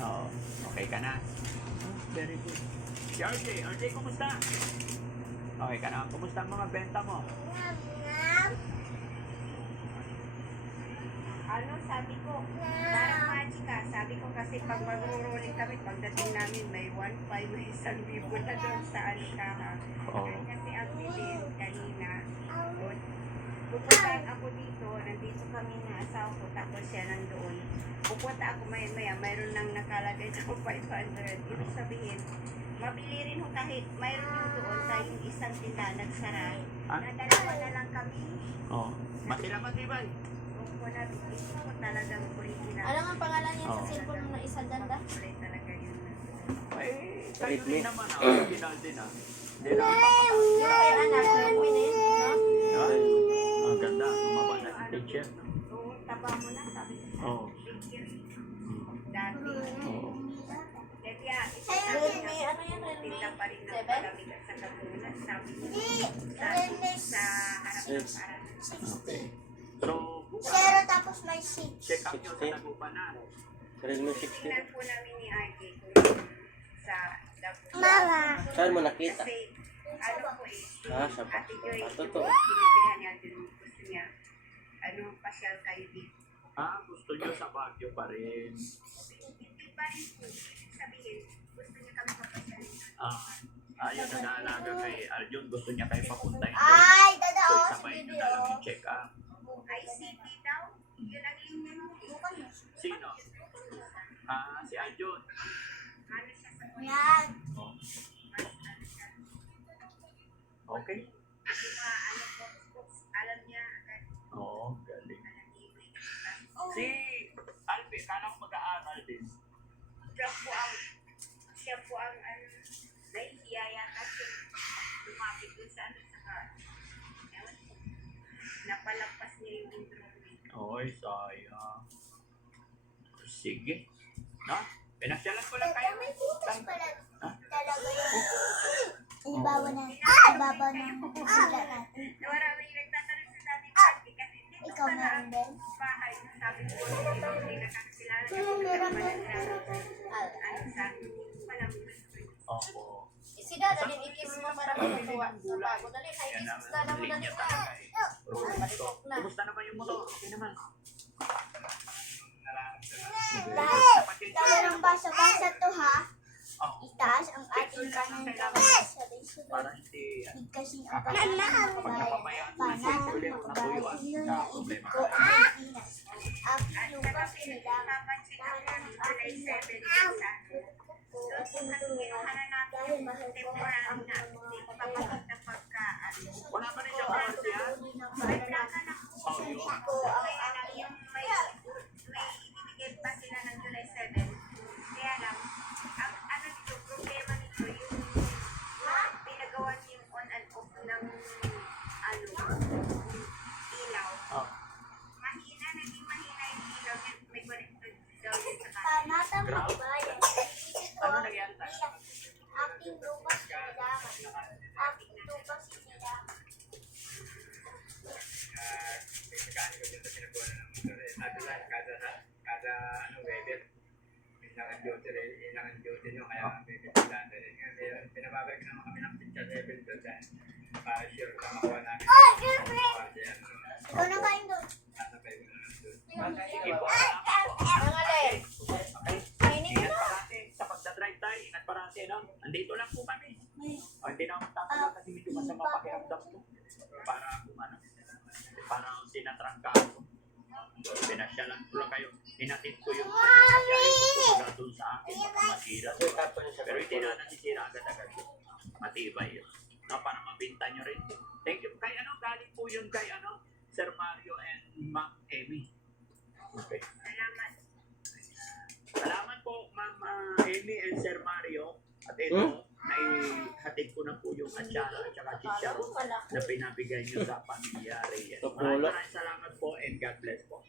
Oo. Okay ka na? Very good. Si RJ, RJ, kumusta? Okay ka na? Kumusta ang mga benta mo? Ano, sabi ko, parang magica. Sabi ko kasi pag mag-rolling kami, pagdating namin may 1.5, may 1,000 na doon sa Alcaha. Oo. Kasi ang bilin kanina, pupuntahan ako dito, nandito kami ng asawa ko, tapos siya nandoon. Pupunta ako maya-maya, mayroon nang nakalagay sa 500. Ibig sabihin, mabili rin ho kahit mayroon yung doon sa yung isang tindahan nagsara. Nadalawa na lang kami. Oo. Masila matibay. Kung wala, isip ko talagang original. Ano nga pangalan niya sa cellphone mo na isa danda? Kulay talaga yun. Ay, kayo din naman. Original din ah. Hindi lang papakasal. Yung kay anak, Redmi na yun, no? Ay, ang ganda. Umaba na si teacher. Oo, taba mo na, sabi ko. Oo. Dati. Oo. Kaya, Redmi, ano yan, Redmi? tinda pa rin ng 7? palamig at sa kagulan. Sabi ko, sa harap ng paralan. Okay. So, bukas, Zero tapos may 6. check up nyo sa Tagupanan. Redmi 60. Tingnan po namin ni RJ kung sa Davao. Mama. Saan mo nakita? Kasi, ano po eh, Sa Ate Joy, totoo. pinipilihan niya dun, gusto niya, pasyal kayo dito. Gusto nyo sa Baguio pa rin. Hindi pa rin po, ibig sabihin, gusto niya kami papasyalin. Ayun, nag-aalaga kay Arjun. Gusto niya kayo papuntahin doon. Ay, So, dadao si isabay nyo Bibi. na lang yung check up. ICT daw, yun ang linya mo. Sino? Si Arjun. Ano siya sa kuya? Yan. Oh. Mas ano siya. Okay. Di ba, ano po, alam niya agad. Oo, galing. Alam niya yung may Si Albi, kala ko mag-aaral din. siya po ang nahihiya yata siya lumapit dun sa ewan ko, napalagpas niya yung enrollment. Oy, sayang. Sige. No? Pinasyalan ko lang kayo. May butas pala. Ha? Talaga yun. Ibabaw na. Ibabaw na. Sila natin. Maraming nagtatanong sa dati party kasi dito Ikaw sa meron din. bahay, sabi ko, hindi nakakakilala kasi ano sa akin, walang Opo. Si Dada din, ikis mo para matutuwa sa bago. Dali, Yan naikis ang mo Dada mo dali linya na. talaga eh. So, kumusta naman yung motor? Okay naman. Dahil, talagang basa-basa to ha. Oh, Itaas ang ating kanan kamay. Sabay-sabay. para hindi Bigkasin ang pagkakas ng bayan. Panatang ng kabayan. Sino na ibig ko ang Pilipinas. Aking lupas nilang napansin ako nahanap ng ang July aking 7 isa. aking Kasi kinuha na natin dahil mahal ko temporary ang na hindi ko papasok na pagkaan. wala pa rin siyang RCR? May plaka na po. Oh, yun. ko ang Kaya lang aking yung may ibibigay pa sila ng July 7. Kaya lang, ang ano dito, problema nito, yung pinagawa niyo yung on and off ng ilaw. Oh. Mahina, naging mahina yung ilaw niya. May connected daw yun sa kanya. panatang ng bayan. Isip ko Ano ang nangyari tayo? aking lupas nilaman. Aking lupas nilaman. Mekano ko dito pinagawa na ng motor eh. Nadulas kada weather. Ilangan duty nyo, kaya bibigyan rin. Kaya pinababalik naman kami ng picture level doon dahil para sure na makuha namin. Oh, girlfriend! Ikaw na kain doon. Nasabay ko na lang doon. Sige po, salamat po. Mga lay. Okay. Ingat parati. Sa pagdadrive tayo, ingat parati. No? Andito lang po kami. Hindi na ako tatanong kasi medyo masama pakiramdam ko. Para kumano. Para tinatrangka ako. Pinasyalan ko lang kayo. Hinatid ko yung kumbaga doon sa akin. Baka masira. Pero hindi na nasisira agad-agad. Matibay yun. No, para mabinta nyo rin. Thank you. Kay galing po yun kay Sir Mario and Ma'am Amy. Okay. Salamat. Salamat po, Ma'am Amy and Sir Mario. At ito, naihatid ko na po yung atsara at saka chicharon na pinabigay nyo sa pamilya Reyes. Maraming salamat po and God bless po.